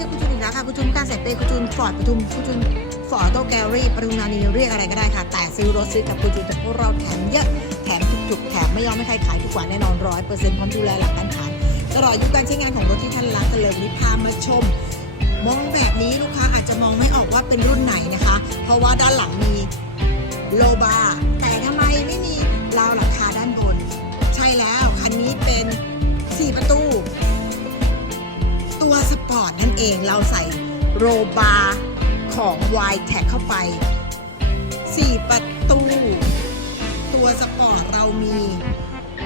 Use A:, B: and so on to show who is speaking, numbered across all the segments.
A: ชื่อคุณจุนอีกแล้วค่ะคุณจุนการเสร็จเตยคุณจุนฟอร์ดปทุมคุณจุนฟอร์ดโตแกลลี่ปทุมธานีเรียกอะไรก็ได้ค่ะ แต่ซื้อรถซื้อกับคุณจุนแต่พวกเราแถมเยอะแถมจุกๆแถมไม่ยอมให้ใครขายถูกว่าแน่นอนร้อยเปอร์เซ็นต์พร้อมดูแลหลังการขายตลอดอายุการใช้งานของรถที่ท่านรักกันเลยนี้พามาชม มองแบบนี้ลูกค้าอาจจะมองไม่ออกว่าเป็นรุ่นไหนนะคะ เพราะว่าด้านหลังมีโลบาร์แต่ทำไมไม่มีราวหลังคา อร์ตนั่นเองเราใส่โรบาร์ของ y t a g เข้าไป 4 ประตู ตัวสปอร์ตเรามี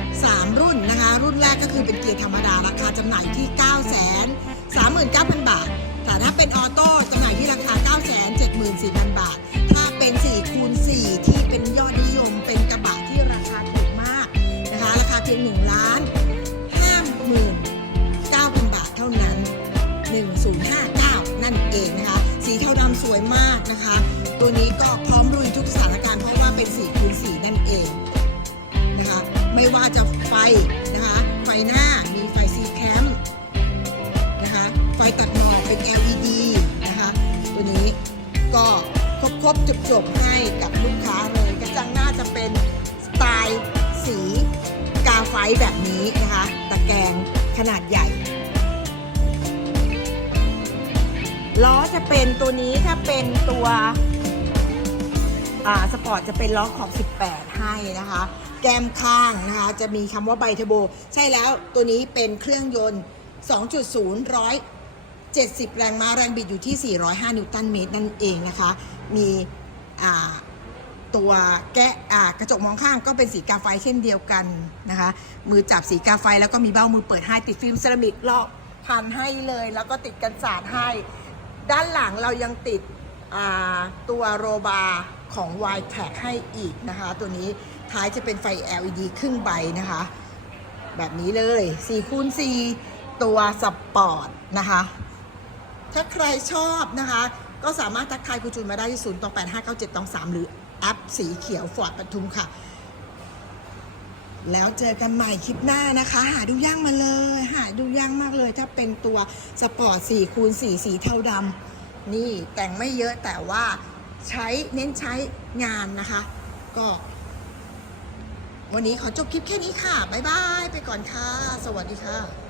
A: 3 รุ่นนะคะ รุ่นแรกก็คือเป็นเกียร์ธรรมดาราคาจำหน่ายที่ 9 3 9 0 0 0 บาท แต่ถ้าเป็นออโต้จำหน่ายที่ราคา 9 7 4 0 0 0 บาท ถ้าเป็น 4 คูณ 4 ที่เป็นยอดนิยมเป็นกระบะที่ราคาถูกมากนะคะ ราคาเพียง1 1059 นั่นเองนะคะ สีเทาดำสวยมากนะคะ ตัวนี้ก็พร้อมลุยทุกสถานการณ์เพราะว่าเป็น4คูณ4นั่นเองนะคะ ไม่ว่าจะไฟนะคะ ไฟหน้ามีไฟซีแคมนะคะ ไฟตัดหมอกเป็น LED นะคะ ตัวนี้ก็ครบครบจบจบๆให้กับลูกค้าเลยกระจังหน้าจะเป็นสไตล์สีกาไฟแบบนี้นะคะ ตะแกรงขนาดใหญ่ ล้อจะเป็นตัวนี้ถ้าเป็นตัวอ่าสปอร์ตจะเป็นล้อขอบ 18 ให้นะคะ แกมข้างนะคะ จะมีคำว่าไบเทอร์โบ ใช่แล้วตัวนี้เป็นเครื่องยนต์ 2.0 170 แรงม้าแรงบิดอยู่ที่ 405 นิวตันเมตรนั่นเองนะคะ มีอ่าตัวแกะกระจกมองข้างก็เป็นสีกาไฟเช่นเดียวกันนะคะ มือจับสีกาไฟแล้วก็มีเบ้ามือเปิดให้ติดฟิล์มเซรามิกรอบพันให้เลย แล้วก็ติดกันสาดให้ ด้านหลังเรายังติดตัวโรบาร์ของ y t a g ให้อีกนะคะ ตัวนี้ท้ายจะเป็นไฟ LED ครึ่งใบนะคะ แบบนี้เลย4คูณ4ตัวสปอร์ตนะคะ ถ้าใครชอบนะคะ ก็สามารถทักทายคุณจูนมาได้ที่ 0 8 5 9 7 2 3 หรือแอปสีเขียวฟอร์ดปทุมค่ะ แล้วเจอกันใหม่คลิปหน้านะคะ หาดูย่ากมาเลยหา ดูยากมากเลย ถ้าเป็นตัวสปอร์ต4คูณ4สีเทาดำนี่แต่งไม่เยอะแต่ว่าใช้เน้นใช้งานนะคะ ก็ วันนี้ขอจบคลิปแค่นี้ค่ะ บ๊ายบาย ไปก่อนค่ะ สวัสดีค่ะ